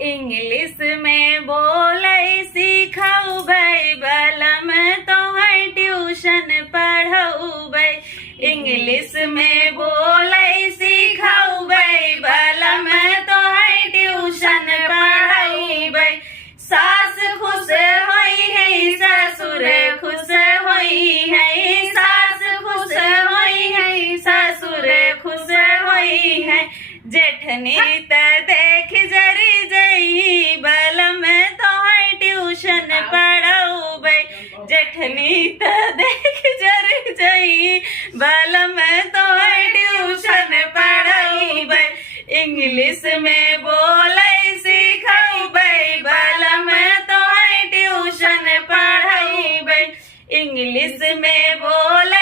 English में बोले सिखौबै बलम तोहर ट्यूशन पढ़ौबै। इंग्लिश में बोले सिखौबै बलम तोहर ट्यूशन पढ़ौबै। सास खुश होई है ससुर खुश होई है, सास खुश होई है ससुर खुश होई है। जेठनी त देख जरी जई बलम तोहर ट्यूशन पढ़ौबै। जेठनी त देख जरी जई बलम तोहर ट्यूशन पढ़ौबै। इंग्लिश में बोले सिखौबै बलम तोहर ट्यूशन पढ़ौबै। इंग्लिश में बोले